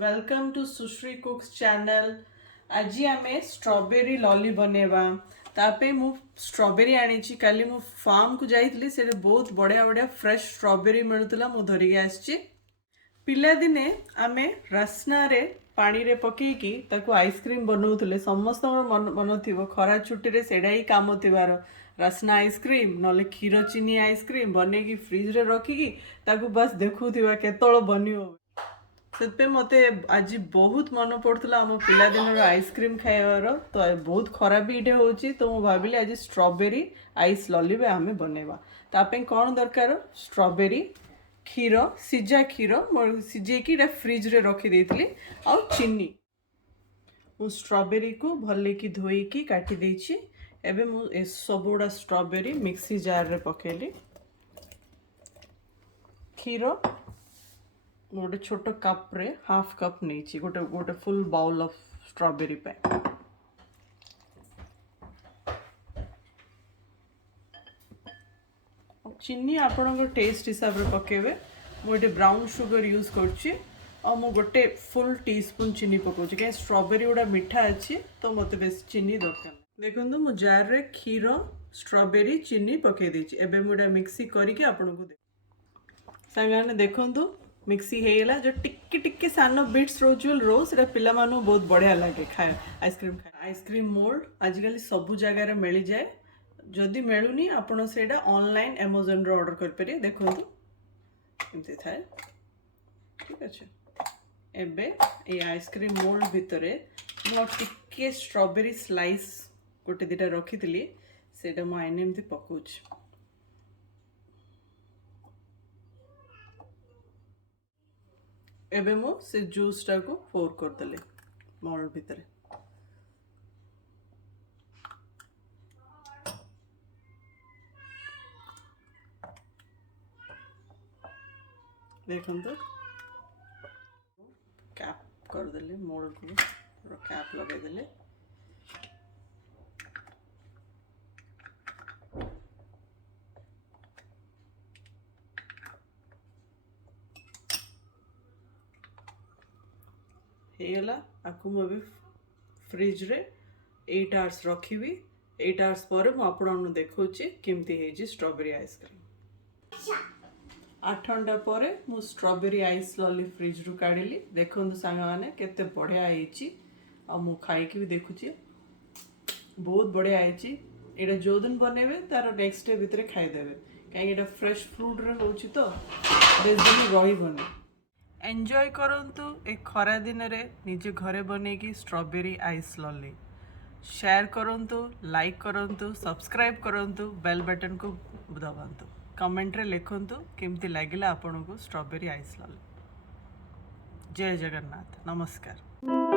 Welcome to Sushree cooks channel. आज आम strawberry lolly बनेबा। तापे मु स्ट्रॉबेरी आनी काली मु फार्म को जाइली से बहुत बढ़िया बढ़िया फ्रेश स्ट्रॉबेरी मिलूला मु धरिकी आसी। पिला दिने आमे रसना रे पानी रे पकेकी ताको आइसक्रीम बनाउथले समस्त मन थिबो खरा छुट्टी रे सेडा ही काम थिबार रसना आइसक्रीम नले क्षीर चीनी आइसक्रीम बनेकी फ्रिज रे रखिकी ताको बस देखुथिबा केतळ बनियो। से मत आज बहुत मन पड़ता आम पिलादिन आइसक्रीम खाइबार तो बहुत खराब भी ये हो तो मुझे भाविली आज स्ट्रॉबेरी आइस लॉली आम बनवा। ताप कौन दरकार स्ट्रॉबेरी क्षीर सीजा क्षीर सीझेकी फ्रिज रे रखी आ चीनी मु स्ट्रॉबेरी को भल कि धोईकी काटी देछि। एबे मु सब गुड़ा स्ट्रॉबेरी मिक्सी जार रे पकेली। क्षीर गोटे छोट कप रे हाफ कप नहीं गोटे गोटे फुल बाउल ऑफ स्ट्रॉबेरी पे चीनी आपण टेस्ट हिसाब रे पकेबे। मुझे ब्राउन शुगर यूज करुच्ची और मु गोटे फुल टीस्पून चीनी पकाउची कहीं स्ट्रॉबेरी गुड़ा मीठा अच्छी तो मत बेस चीनी दरकार। देखो मु जार रे क्षीर स्ट्रॉबेरी चीनी पकई देछि। एबे मुझे मिक्सी करके आपन को सांगाने देखंतु मिक्सी हेला जो टिक्के टिक्के सान बिट्स रोजुअल रो से पिला मानु बहुत बढ़िया लगे खाए आइसक्रीम मोल्ड आजिकल सबू जगार मिल जाए। जदि मिलूनी आपड़ से ऑनलाइन अमेजन रो ऑर्डर कर पारे। देखंतु एमती थाए ठीक अच्छे। एबे ये आइसक्रीम मोल्ड भितरे मु टिक्के स्ट्रॉबेरी स्लाइस गोटे दिटा रखी थी सेटा मु आईने एमती पकाउछि। एबे मु से जूस टा को पोर कर देले मोल्ड भितरे। देखो तो कैप कर देले मोल्ड को कैप लगा देले। हेला आकु मु फ्रिज रे 8 आवर्स रखी। 8 आवर्स पर मु आपन देखौछि केमती हे जी स्ट्रॉबेरी आइसक्रीम। 8 घंटा पर मु स्ट्रॉबेरी आइस लॉली फ्रिज रु काढिली। देखंतु सांग माने केते बढ़िया हेछि आ मु खाई के भी देखुछि बहुत बढ़िया हेछि। एटा जो दिन बनेबे तार नेक्स्ट डे भितरे खाई देबे काहे एटा फ्रेश फ्रूट रे होछि तो बेस दिन रही बने। एंजॉय करंतु ए खरा दिन रे निजे घरे बनेकी स्ट्रॉबेरी आइस लॉली। शेयर करंतु लाइक करंतु सब्सक्राइब करंतु बेल बटन को दबांतु कमेंट रे लिखंतु केमती लागिला आपन को स्ट्रॉबेरी आइस लॉली। जय जगन्नाथ नमस्कार।